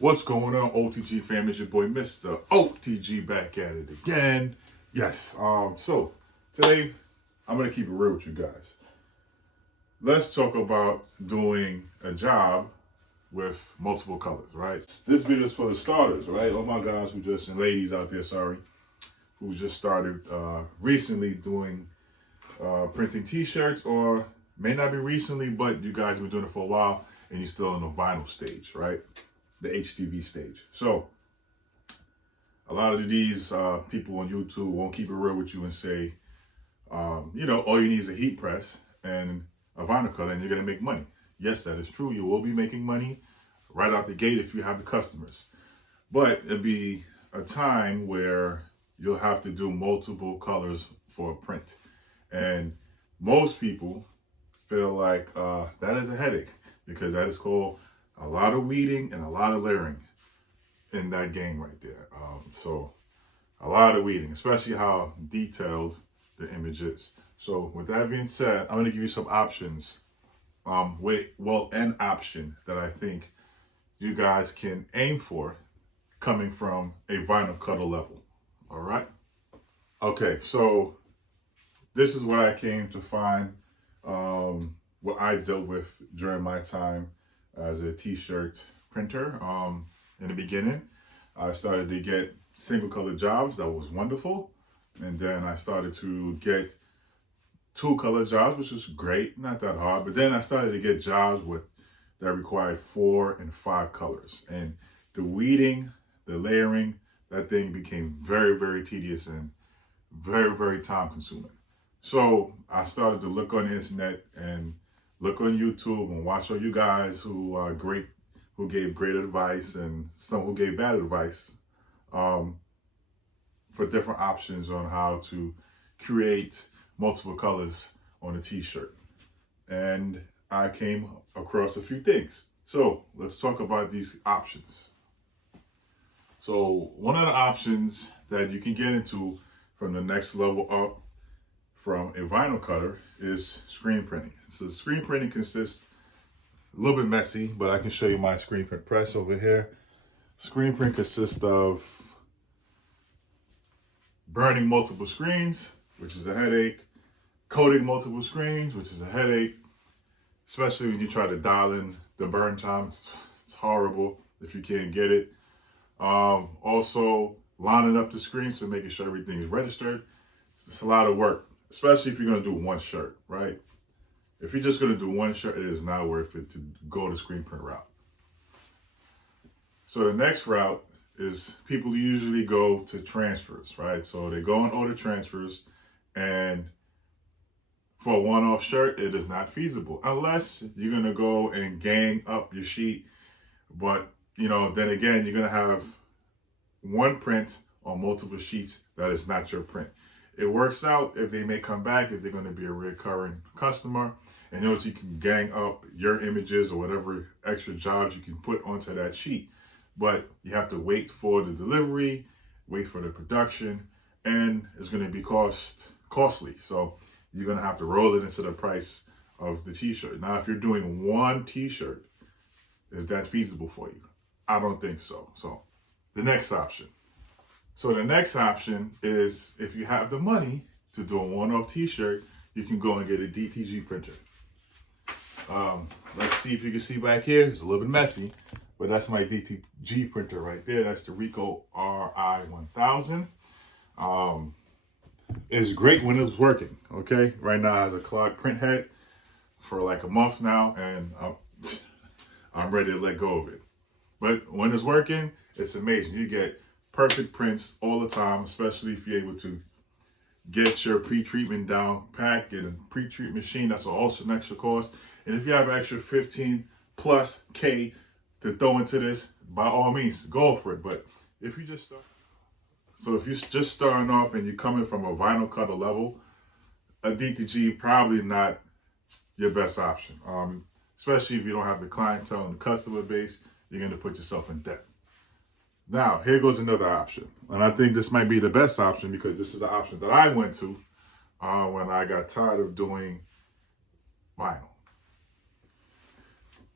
What's going on, OTG fam? It's your boy, Mr. OTG, back at it again. Yes. So today I'm gonna keep it real with you guys. Let's talk about doing a job with multiple colors, right? This video is for the starters, right? All my guys who just and ladies out there, sorry, who just started recently doing printing T-shirts, or may not be recently, but you guys have been doing it for a while, and you're still in the vinyl stage, right? The HTV stage. So a lot of these people on YouTube won't keep it real with you and say, all you need is a heat press and a vinyl cutter and you're going to make money. Yes, that is true. You will be making money right out the gate if you have the customers. But it'll be a time where you'll have to do multiple colors for a print. And most people feel like that is a headache, because that is called a lot of weeding and a lot of layering in that game right there. So a lot of weeding, especially how detailed the image is. So with that being said, I'm going to give you some options. An option that I think you guys can aim for coming from a vinyl cutter level. All right. Okay. So this is what I came to find, what I dealt with during my time as a t-shirt printer. In the beginning, I started to get single color jobs. That was wonderful. And then I started to get two color jobs, which was great, not that hard. But then I started to get jobs that required 4 and 5 colors. And the weeding, the layering, that thing became very, very tedious and very, very time consuming. So I started to look on the internet and look on YouTube and watch all you guys who are great, who gave great advice, and some who gave bad advice, for different options on how to create multiple colors on a t-shirt. And I came across a few things. So let's talk about these options. So one of the options that you can get into from the next level up from a vinyl cutter is screen printing. So screen printing consists, a little bit messy, but I can show you my screen print press over here. Screen print consists of burning multiple screens, which is a headache, coating multiple screens, which is a headache, especially when you try to dial in the burn time. It's horrible if you can't get it. Also lining up the screens, so making sure everything is registered. It's a lot of work, especially if you're going to do one shirt, right? If you're just going to do one shirt, it is not worth it to go the screen print route. So the next route is, people usually go to transfers, right? So they go and order transfers, and for a one-off shirt, it is not feasible unless you're going to go and gang up your sheet. But, then again, you're going to have one print on multiple sheets that is not your print. It works out if they may come back, if they're going to be a recurring customer, and you can gang up your images or whatever extra jobs you can put onto that sheet. But you have to wait for the delivery, wait for the production, and it's going to be costly. So you're going to have to roll it into the price of the t-shirt. Now, if you're doing one t-shirt, is that feasible for you? I don't think so. So the next option. So the next option is, if you have the money to do a one-off t-shirt, you can go and get a DTG printer. Let's see if you can see back here. It's a little bit messy, but that's my DTG printer right there. That's the Ricoh RI1000. It's great when it's working, okay? Right now it has a clogged print head for like a month now, and I'm ready to let go of it. But when it's working, it's amazing. You get perfect prints all the time, especially if you're able to get your pre-treatment down pat, get a pre-treat machine. That's also an extra cost. And if you have an extra 15 plus K to throw into this, by all means, go for it. But if you just start, so if you're just starting off and you're coming from a vinyl cutter level, a DTG probably not your best option. Especially if you don't have the clientele and the customer base, you're going to put yourself in debt. Now, here goes another option. And I think this might be the best option, because this is the option that I went to when I got tired of doing vinyl.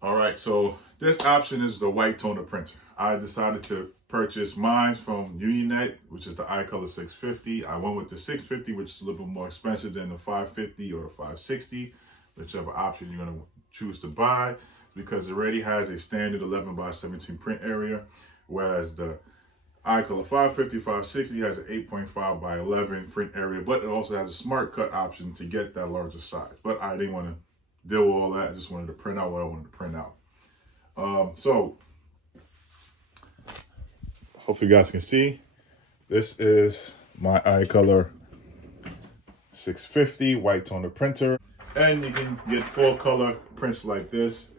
All right, so This option is the white toner printer. I decided to purchase mine from Uninet, which is the iColor 650. I went with the 650, which is a little bit more expensive than the 550 or the 560, whichever option you're going to choose to buy, because it already has a standard 11 by 17 print area, whereas the iColor 550, 560 has an 8.5 by 11 print area, but it also has a smart cut option to get that larger size. But I didn't want to deal with all that. I just wanted to print out what I wanted to print out. So hopefully you guys can see, this is my iColor 650 white toner printer, and you can get full color prints like this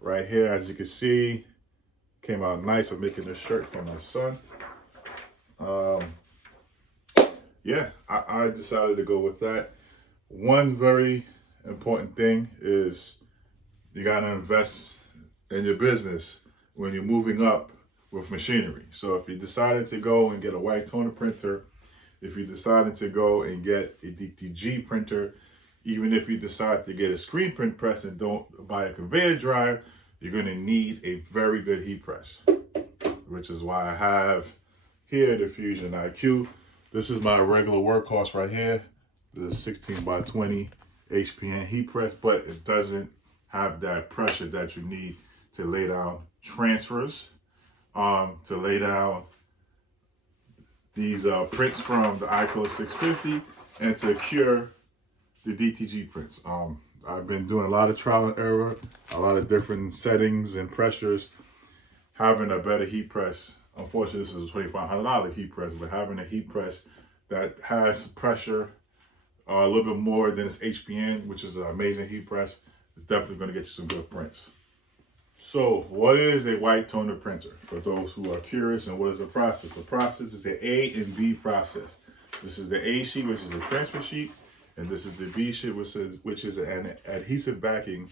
right here. As you can see, came out nice. I'm making this shirt for my son. Yeah, I decided to go with that. One very important thing is you gotta invest in your business when you're moving up with machinery. So if you decided to go and get a white toner printer, if you decided to go and get a DTG printer, even if you decide to get a screen print press and don't buy a conveyor dryer, you're gonna need a very good heat press, which is why I have here the Fusion IQ. This is my regular workhorse right here, the 16 by 20 HPN heat press, but it doesn't have that pressure that you need to lay down transfers, to lay down these prints from the iColor 650, and to cure the DTG prints. I've been doing a lot of trial and error, a lot of different settings and pressures, having a better heat press. Unfortunately, this is a $2,500 heat press, but having a heat press that has pressure a little bit more than its HPN, which is an amazing heat press, is definitely going to get you some good prints. So what is a white toner printer? For those who are curious, and what is the process? The process is the A and B process. This is the A sheet, which is a transfer sheet, and this is the B sheet, which is an adhesive backing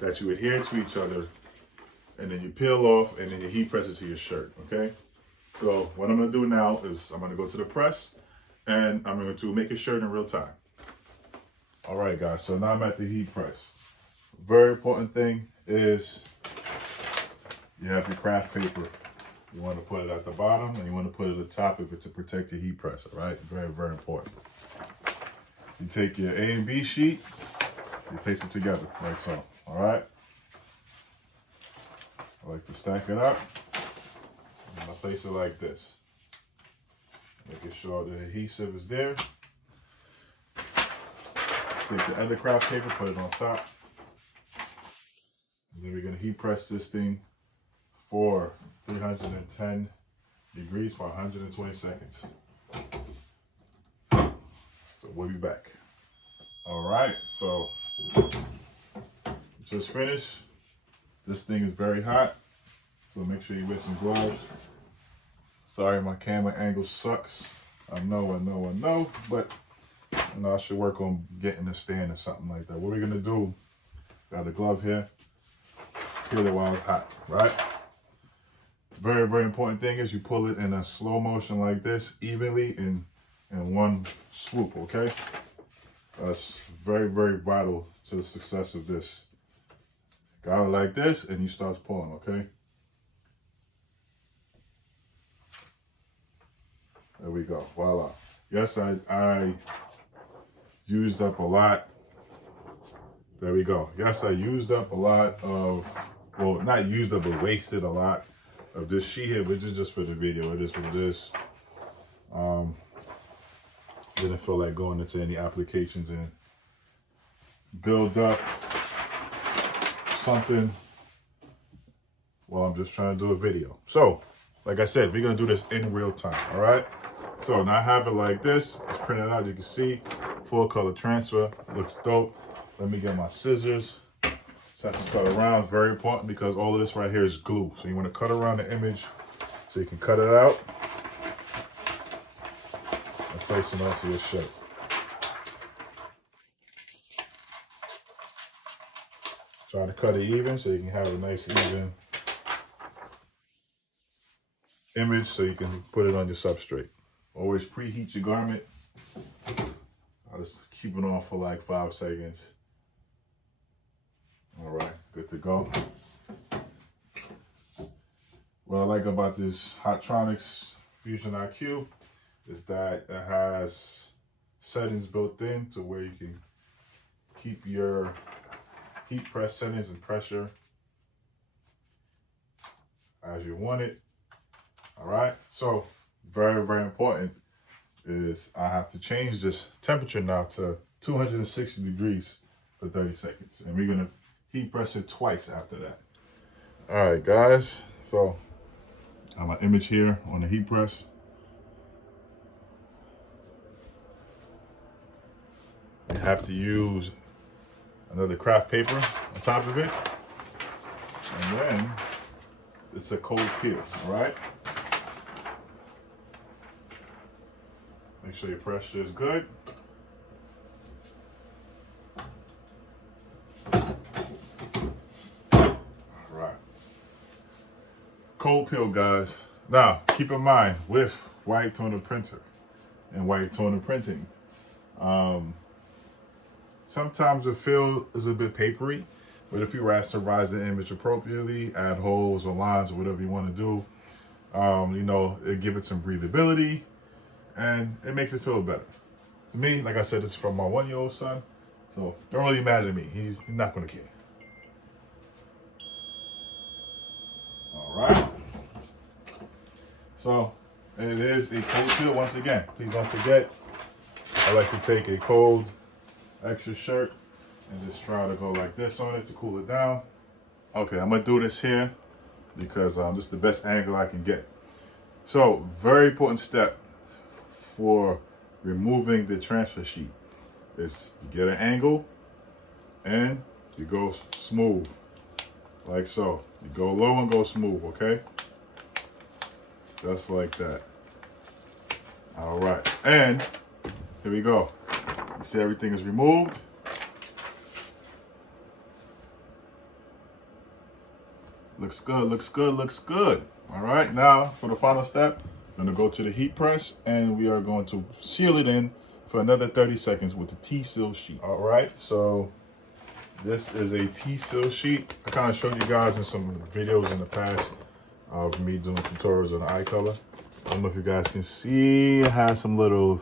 that you adhere to each other, and then you peel off, and then you heat press it to your shirt, okay? So what I'm gonna do now is I'm gonna go to the press, and I'm going to make a shirt in real time. All right, guys, so now I'm at the heat press. Very important thing is you have your craft paper. You want to put it at the bottom, and you want to put it at the top of it to protect your heat press, all right? Very, very important. You take your A and B sheet, you place it together like so, all right? I like to stack it up, and I place it like this. Making sure the adhesive is there. Take the other craft paper, put it on top. And then we're gonna heat press this thing for 310 degrees for 120 seconds. So we'll be back. All right, so just finished. This thing is very hot, so make sure you wear some gloves. Sorry, my camera angle sucks. I know, but you know, I should work on getting a stand or something like that. What we're gonna do, got a glove here, peel it while it's hot, right? Very, very important thing is you pull it in a slow motion like this, evenly in one swoop, okay? That's very, very vital to the success of this. Got it like this, and you start pulling, okay? There we go, voila. Yes, I used up a lot. There we go. Yes, I used up a lot of, well, not used up, but wasted a lot of this sheet here, but just for the video. It is what it is. Didn't feel like going into any applications and build up something while I'm just trying to do a video. So, like I said, we're gonna do this in real time, all right? So now I have it like this. It's printed out, you can see, full color transfer. It looks dope. Let me get my scissors so I can cut around. Very important because all of this right here is glue. So you wanna cut around the image so you can cut it out and place it onto your shirt. Try to cut it even so you can have a nice even image so you can put it on your substrate. Always preheat your garment. I'll just keep it on for like 5 seconds. All right, good to go. What I like about this Hotronix Fusion IQ is that it has settings built in to where you can keep your heat press settings and pressure as you want it. All right, so very, very important is I have to change this temperature now to 260 degrees for 30 seconds. And we're gonna heat press it twice after that. All right, guys, so I have my image here on the heat press. You have to use another craft paper on top of it. And then it's a cold peel, all right? Make sure your pressure is good. All right. Cold peel, guys. Now, keep in mind, with white toner printer and white toner printing, sometimes the feel is a bit papery, but if you rasterize the image appropriately, add holes or lines or whatever you want to do, you know, it give it some breathability and it makes it feel better. To me, like I said, it's from my 1-year-old son, so don't really matter to me. He's not going to care. All right. So it is a cold peel. Once again, please don't forget, I like to take a cold extra shirt and just try to go like this on it to cool it down. Okay, I'm gonna do this here because this is the best angle I can get. So, very important step for removing the transfer sheet is you get an angle and you go smooth, like so. You go low and go smooth, okay? Just like that. All right, and here we go. You see everything is removed. Looks good, looks good, looks good. All right, now for the final step, I'm gonna go to the heat press and we are going to seal it in for another 30 seconds with the T-seal sheet. All right, so this is a T-seal sheet. I kind of showed you guys in some videos in the past of me doing tutorials on the iColor. I don't know if you guys can see, it has some little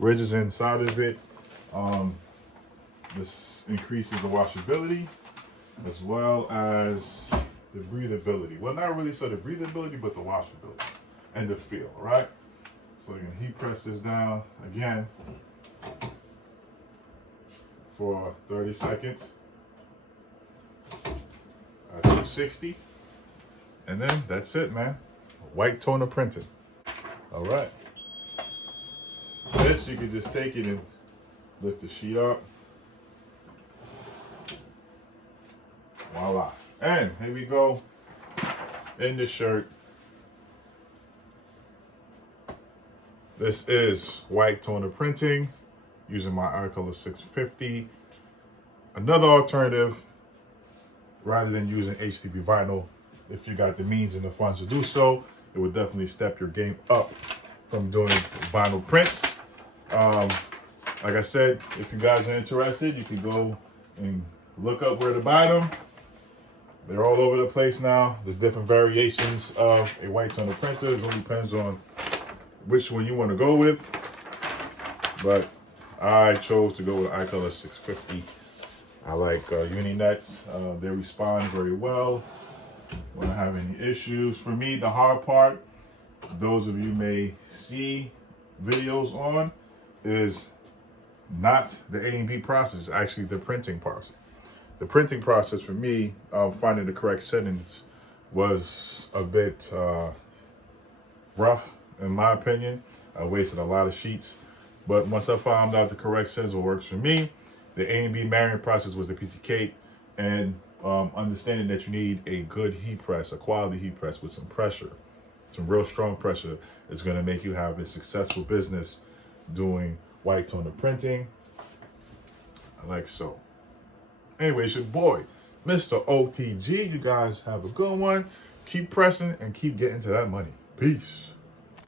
ridges inside of it. This increases the washability as well as the breathability. Well, not really so the breathability, but the washability and the feel, all right? So you're gonna heat press this down again for 30 seconds at 260. And then that's it, man. White toner printing. All right. This, you can just take it and lift the sheet up. Voila. And here we go in the shirt. This is white toner printing using my iColor 650. Another alternative, rather than using HDB vinyl, if you got the means and the funds to do so, it would definitely step your game up from doing vinyl prints. Like I said, if you guys are interested, you can go and look up where to buy them. They're all over the place now. There's different variations of a white toner printer. It all depends on which one you want to go with. But I chose to go with iColor 650. I like Uninets. They respond very well when I have any issues. For me, the hard part, those of you may see videos on, is not the A&B process, actually the printing process. The printing process for me, finding the correct settings was a bit rough, in my opinion. I wasted a lot of sheets. But once I found out the correct settings what works for me, the A&B marrying process was the piece of cake. And understanding that you need a good heat press, a quality heat press with some pressure, some real strong pressure, is going to make you have a successful business doing white toner printing, like so. Anyway, it's your boy, Mr. OTG. You guys have a good one. Keep pressing and keep getting to that money. Peace.